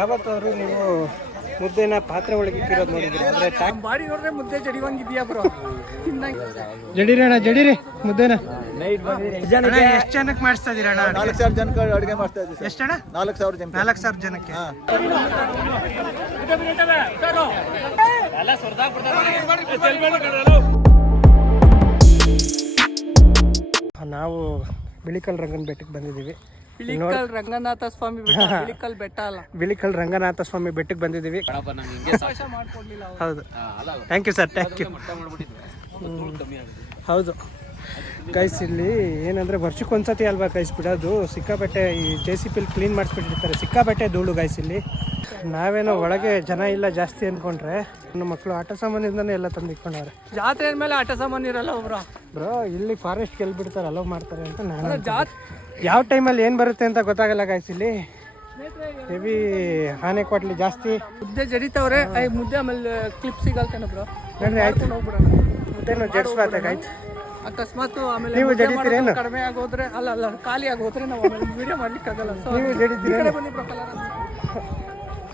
ಯಾವತ್ತಾದ್ರು ನೀವು ಮುದ್ದೆನ ಪಾತ್ರೆ ಒಳಗೆ ಇಕ್ಕಿರೋದು ನೋಡಿದ್ರಿ ಅಂದ್ರೆ ಟ್ಯಾಕ್ ಬಾಡಿ ನೋಡಿದ್ರೆ ಮುದ್ದೆ ಜಡಿವಂಗಿದ್ಯಾ ಬ್ರೋ ಜಡೀರಿ ಅಣ್ಣ ಜಡೀರಿ ಮುದ್ದೆನ. ಎಷ್ಟು ಜನಕ್ಕೆ ಮಾಡಿಸ್ತಾ ಇದೀರ ಅಣ್ಣ? ನಾಲ್ಕು ಸಾವಿರ ಜನಕ್ಕೆ ಅಡುಗೆ ಮಾಡ್ತಾ ಇದ್ದೀವಿ ಎಷ್ಟು ಅಣ್ಣ? ನಾಲ್ಕು ಸಾವಿರ ಜನ ನಾಲ್ಕು ಸಾವಿರ ಜನಕ್ಕೆ. ನಾವು ಬಿಳಿಕಲ್ ರಂಗನ ಬೆಟ್ಟಕ್ಕೆ ಬಂದಿದ್ದೀವಿ. ಇಳಿಕಲ್ ರಂಗನಾಥ ಸ್ವಾಮಿ ಬೆಟ್ಟ ಬಿಳಿಕಲ್ ಬೆಟ್ಟ ಅಲ್ಲ. ಬಿಳಿಕಲ್ ರಂಗನಾಥ ಸ್ವಾಮಿ ಬೆಟ್ಟಕ್ಕೆ ಬಂದಿದ್ದೀವಿ. ಹೌದು. Thank you sir thank you ಹೌದು. ಗೈಸ್ ಇಲ್ಲಿ ಏನಂದ್ರೆ ವರ್ಷಕ್ಕೆ ಒಂದ್ಸತಿ ಅಲ್ವಾ ಕೈಸ್ ಬಿಡೋದು ಸಿಕ್ಕಾಪಟ್ಟೆ ಈ ಜೆ ಸಿ ಪಿಲ್ ಕ್ಲೀನ್ ಮಾಡಿಸ್ಬಿಟ್ಟಿರ್ತಾರೆ. ಸಿಕ್ಕಾಪಟ್ಟೆ ಧೂಳು ಗೈಸ್ ಇಲ್ಲಿ. ನಾವೇನೋ ಒಳಗೆ ಜನ ಇಲ್ಲ ಜಾಸ್ತಿ ಅಂದ್ಕೊಂಡ್ರೆ ನಮ್ಮ ಮಕ್ಕಳು ಆಟ ಸಾಮಾನಿಂದನೇ ಎಲ್ಲ ತಂದು ಇಟ್ಕೊಂಡವ್ರೆ ಜಾತ್ರೆ ಅಂದ್ಮೇಲೆ ಆಟ ಸಾಮಾನು ಇರಲ್ಲ ಒಬ್ರು. ಬ್ರೋ ಇಲ್ಲಿ ಫಾರೆಸ್ಟ್ ಗೆಲ್ಬಿಡ್ತಾರೆ ಅಲೋ ಮಾಡ್ತಾರೆ ಅಂತ ನಾನು ಜಾತ್ ಯಾವ ಟೈಮಲ್ಲಿ ಏನು ಬರುತ್ತೆ ಅಂತ ಗೊತ್ತಾಗಲ್ಲ ಗಾಯ್ಸ್ ಇಲ್ಲಿ. ಹೆವಿ ಆನೆ ಕೊಟ್ಲಿ ಜಾಸ್ತಿ. ಮುದ್ದೆ ಜಡಿತವ್ರೆ. ಐ ಮುದ್ದೆ ಆಮೇಲೆ ಕ್ಲಿಪ್ ಸಿಗಲ್ತೇನೆ ಬ್ರೋ ನೋಡ್ರಿ ಆಯ್ತು. ಮುದ್ದೆನೂ ಜಡ್ಸ್ಬಾರ್ದಾಗಾಯ್ತು ಅಕಸ್ಮಾತ್ ಆಮೇಲೆ ನೀವು ಮುದ್ದೆ ಜಡಿತೀರೇನು? ಕಡಿಮೆ ಆಗೋದ್ರೆ ಅಲ್ಲ ಅಲ್ಲ ಖಾಲಿ ಆಗೋದ್ರೆ ನಾವು ವಿಡಿಯೋ ಮಾಡ್ಲಿಕ್ಕೆ ಆಗಲ್ಲ. ಸೊ ನೀವು ಜಡಿತೀರೇನು? ಈ ಕಡೆ ಬನ್ನಿ ಬ್ರೋ ಕಲರ್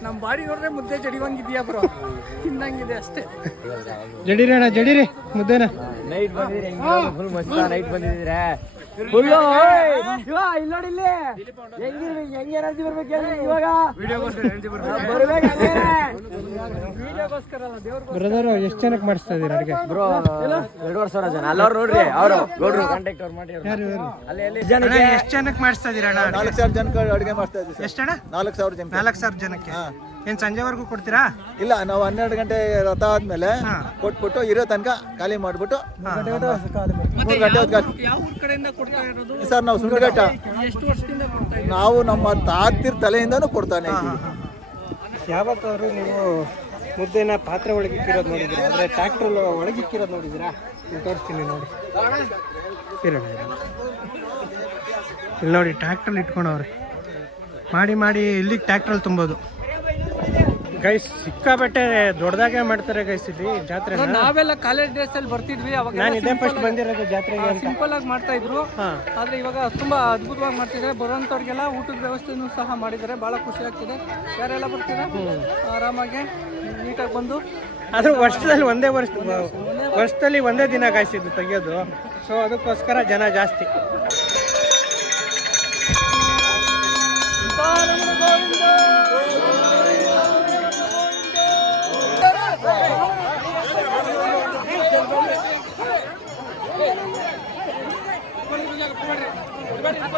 ನಮ್ಮ ಬಾಡಿ ನೋಡ್ರೆ ಮುದ್ದೆ ಜಡಿವಂಗಿದ್ಯಾ ಬ್ರೋ ತಿಂದಂಗಿದೆ ಅಷ್ಟೇ. ಜಡಿರಿ ಅಣ್ಣ ಜಡಿರಿ ಮುದ್ದೆನ. ನೈಟ್ ಬಂದಿದ್ರೆ ಫುಲ್ ಮಸ್ತ್ ನೈಟ್ ಫುಲ್ ಇಲ್ಲಿ ನೋಡಿ ಇಲ್ಲಿ. ಹೆಂಗಿರ್ಬೇಕು ಹೆಂಗ್ ಎನರ್ಜಿ ಬರ್ಬೇಕು ಹೇಳಿ ಇವಾಗ? ಬರ್ಬೇಕು? ವಿಡಿಯೋಗೋಸ್ಕರ ಅಲ್ಲ. ದೇವ್ರ ಬ್ರದರ್ ಎಷ್ಟು ಜನಕ್ಕೆ ಮಾಡಿಸ್ತಾ ಇದೀರ ಅಡಿಗೆ? ಬ್ರೋ ವರ್ಷ ಸಾವಿರ ಜನ. ಅಲ್ಲವ್ರು ನೋಡ್ರಿ ಅವರು. ಗೌಡ್ರು. ಕಾಂಟ್ಯಾಕ್ಟ್ ಅವ್ರು ಮಾಡಿ ಯಾರು ಅಣ್ಣ ಜನಕ್ಕೆ ಎಷ್ಟು ಜನಕ್ಕೆ ಮಾಡಿಸ್ತಾ ಇದೀರ ಅಣ್ಣ ನಾಲ್ಕು ಸಾವಿರ ಜನಕ್ಕೆ ಅಡುಗೆ ಮಾಡ್ತಾ ಇದ್ದೀವಿ ಸರ್. ಎಷ್ಟಣ್ಣ ನಾಲ್ಕು ಸಾವಿರ ಜನ ನಾಲ್ಕು ಸಾವಿರ ಜನಕ್ಕೆ. ಏನ್ ಸಂಜೆವರೆಗೂ ಕೊಡ್ತೀರಾ? ಇಲ್ಲ ನಾವು ಹನ್ನೆರಡು ಗಂಟೆ ರಥ ಆದ್ಮೇಲೆ ಕೊಟ್ಬಿಟ್ಟು ಇರೋ ತನಕ ಖಾಲಿ ಮಾಡ್ಬಿಟ್ಟು ಮೂರು ಗಂಟೆ ಹೊತ್ತು ಯಾವ ಊರ್ ಕಡೆಯಿಂದ ಕೊಡ್ತಾ ಇರೋದು? ಸರ್ ನಾವು ಸುಂದರಘಟ್ಟ ಎಷ್ಟು ವರ್ಷದಿಂದ ಕೊಡ್ತಾ ಇರೋದು ನಾವು ನಮ್ಮ ತಾತಿರ್ ತಲೆಯಿಂದನೂ ಕೊಡ್ತಾನೆ ಇದ್ದೀವಿ ಯಾವತ್ತಾದ್ರು ನೀವು ಮುದ್ದೆನ ಪಾತ್ರೆ ಒಳಗಿಕ್ಕಿರೋದು ನೋಡಿದ್ರೆ ನೋಡಿದ್ದೀರಾ? ಅಂದ್ರೆ ಒಳಗಿಕ್ಕಿರೋದು ಒಳಗೆ ಇಕ್ಕಿರೋದು ನೋಡಿದ್ದೀರಾ? ಇಲ್ಲಿ ತೋರಿಸ್ತೀನಿ ನೋಡಿ. ಇಲ್ಲ ನೋಡಿ ಟ್ರ್ಯಾಕ್ಟ್ರಲ್ಲಿ ಇಟ್ಕೊಂಡವ್ರೆ. ಮಾಡಿ ಮಾಡಿ ಇಲ್ಲಿಗೆ ಟ್ಯಾಕ್ಟ್ರಲ್ಲಿ ತುಂಬೋದು. ಗೈಸ್ ಸಿಕ್ಕಾಪಟ್ಟೆ ದೊಡ್ಡದಾಗೆ ಮಾಡ್ತಾರೆ ಗೈಸ್ ಇಲ್ಲಿ ಜಾತ್ರೆ ನಾವೆಲ್ಲ ಕಾಲೇಜ್ ಡೇಸ್ ಅಲ್ಲಿ ಬರ್ತಿದ್ವಿ ಅವಾಗ ನಾನು ಇದೇ ಫಸ್ಟ್ ಬಂದಿರೋದು ಜಾತ್ರೆಗೆ ಅಂತ. ಸಿಂಪಲ್ ಆಗಿ ಮಾಡ್ತಾ ಇದ್ರು. ಆದ್ರೆ ಇವಾಗ ತುಂಬಾ ಅದ್ಭುತವಾಗಿ ಮಾಡ್ತಿದ್ದಾರೆ. ಬರುವಂತವ್ರಿಗೆಲ್ಲ ಊಟದ ವ್ಯವಸ್ಥೆನೂ ಸಹ ಮಾಡಿದ್ದಾರೆ. ಬಹಳ ಖುಷಿ ಆಗ್ತಿದೆ. ಯಾರೆಲ್ಲ ಬರ್ತಾರೆ? ಆರಾಮಾಗಿ ನೀಟಾಗಿ ಬಂದು. ಆದ್ರೆ ವರ್ಷದಲ್ಲಿ ಒಂದೇ ವರ್ಷ ವರ್ಷದಲ್ಲಿ ಒಂದೇ ದಿನ ಗಾಯಿಸಿದ್ದು ತೆಗಿಯೋದು. ಸೊ ಅದಕ್ಕೋಸ್ಕರ ಜನ ಜಾಸ್ತಿ.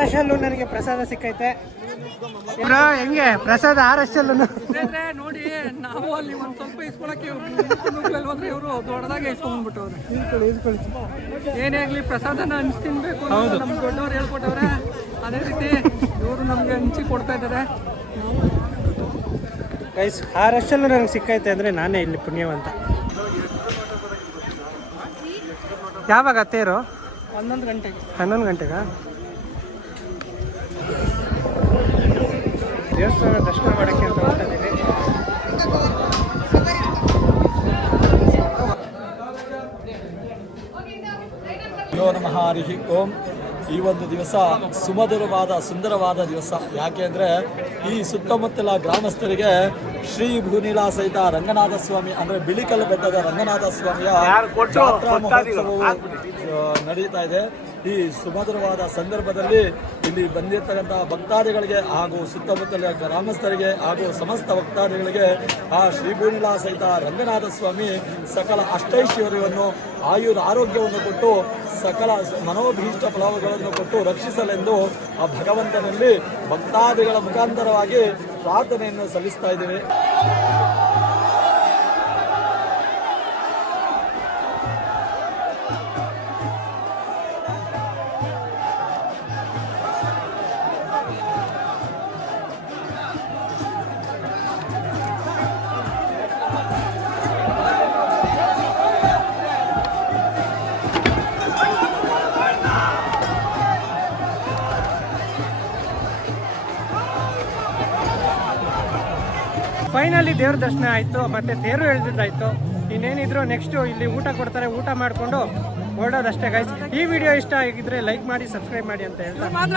ರಶಲ್ಲೂ ನನಗೆ ಪ್ರಸಾದ ಸಿಕ್ಕೈತೆ ಬ್ರೋ ಹೆಂಗೆ ಪ್ರಸಾದ ಆರ್ ಎಸ್ ನೋಡಿ ನಾವು ಅಲ್ಲಿ ಒಂದ್ ಸ್ವಲ್ಪ ಇಸ್ಕೊಳಕ್ಕೆ ಹೋದ್ರೆ ಇವರು ದೊಡ್ಡದಾಗೆ ಇಸ್ಕೊಂಡ್ಬಿಟ್ಟವ್ರೆ ಏನೇ ಆಗ್ಲಿ ಪ್ರಸಾದನ ಹಂಚ್ ತಿನ್ಬೇಕು ಅಂತ ನಮ್ ದೊಡ್ಡವ್ರು ಹೇಳ್ಕೊಟ್ಟವ್ರೆ. ಅದೇ ರೀತಿ ಇವರು ನಮ್ಗೆ ಹಂಚಿ ಕೊಡ್ತಾ ಇದ್ದಾರೆ. ಗೈಸ್ ಆ ರಶಲ್ಲೂ ನನಗೆ ಸಿಕ್ಕೈತೆ ಅಂದರೆ ನಾನೇ ಇಲ್ಲಿ ಪುಣ್ಯವಂತ. ಯಾವಾಗ ತೇರು? ಹನ್ನೊಂದು ಗಂಟೆಗೆ ಹನ್ನೊಂದು ಗಂಟೆಗಾ? ದೇವಸ್ಥಾನ ದರ್ಶನ ಮಾಡೋಕ್ಕೆ ಅಂತ ನಮಃ ಹರಿ ಓಂ. ಈ ಒಂದು ದಿವಸ ಸುಮಧುರವಾದ ಸುಂದರವಾದ ದಿವಸ. ಯಾಕೆ ಅಂದರೆ ಈ ಸುತ್ತಮುತ್ತಲ ಗ್ರಾಮಸ್ಥರಿಗೆ ಶ್ರೀ ಭೂನಿಲಾ ಸಹಿತ ರಂಗನಾಥ ಸ್ವಾಮಿ ಅಂದರೆ ಬಿಳಿಕಲ್ಲು ಬೆಟ್ಟದ ರಂಗನಾಥ ಸ್ವಾಮಿಯ ಜಾತ್ರಾ ಮಹೋತ್ಸವವು ನಡೀತಾ ಇದೆ. ಈ ಸುಮಧುರವಾದ ಸಂದರ್ಭದಲ್ಲಿ ಇಲ್ಲಿ ಬಂದಿರತಕ್ಕಂಥ ಭಕ್ತಾದಿಗಳಿಗೆ ಹಾಗೂ ಸುತ್ತಮುತ್ತಲ ಗ್ರಾಮಸ್ಥರಿಗೆ ಹಾಗೂ ಸಮಸ್ತ ಭಕ್ತಾದಿಗಳಿಗೆ ಆ ಶ್ರೀ ಭೂನಿಲಾ ಸಹಿತ ರಂಗನಾಥ ಸ್ವಾಮಿ ಸಕಲ ಅಷ್ಟೈಶ್ವರ್ಯವನ್ನು ಆಯುರ ಆರೋಗ್ಯವನ್ನು ಕೊಟ್ಟು ಸಕಲ ಮನೋಭೀಷ್ಟ ಫಲಗಳನ್ನು ಕೊಟ್ಟು ರಕ್ಷಿಸಲೆಂದು ಆ ಭಗವಂತನಲ್ಲಿ ಭಕ್ತಾದಿಗಳ ಮುಖಾಂತರವಾಗಿ ಪ್ರಾರ್ಥನೆಯನ್ನು ಸಲ್ಲಿಸ್ತಾ ಇದ್ದೇವೆ. ಫೈನಲಿ ದೇವ್ರ ದರ್ಶನ ಆಯಿತು ಮತ್ತು ತೇರು ಎಳ್ದಿದ್ದಾಯಿತು ಇನ್ನೇನಿದ್ರು ನೆಕ್ಸ್ಟು ಇಲ್ಲಿ ಊಟ ಕೊಡ್ತಾರೆ ಊಟ ಮಾಡಿಕೊಂಡು ಹೊರಡೋದಷ್ಟೇ ಗೈಸ್ ಈ ವಿಡಿಯೋ ಇಷ್ಟ ಆಗಿದ್ರೆ ಲೈಕ್ ಮಾಡಿ ಸಬ್ಸ್ಕ್ರೈಬ್ ಮಾಡಿ ಅಂತ ಹೇಳ್ತಾರೆ ಮಾತ್ರ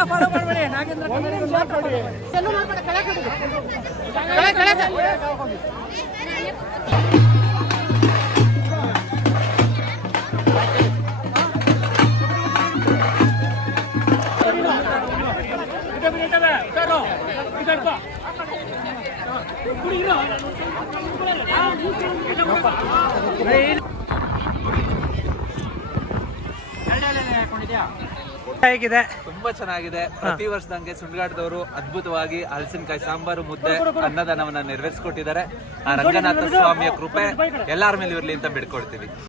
ಹೇಗಿದೆ? ತುಂಬಾ ಚೆನ್ನಾಗಿದೆ. ಪ್ರತಿ ವರ್ಷದಂಗೆ ಸುಂಡ್ಗಾಟದವರು ಅದ್ಭುತವಾಗಿ ಹಲಸಿನಕಾಯಿ ಸಾಂಬಾರು ಮುದ್ದೆ ಅನ್ನದಾನವನ್ನ ನೆರವೇರಿಸಿಕೊಟ್ಟಿದ್ದಾರೆ. ಆ ರಂಗನಾಥ ಸ್ವಾಮಿಯ ಕೃಪೆ ಎಲ್ಲಾರ ಮೇಲೆ ಇರ್ಲಿ ಅಂತ ಬಿಡ್ಕೊಡ್ತೀವಿ.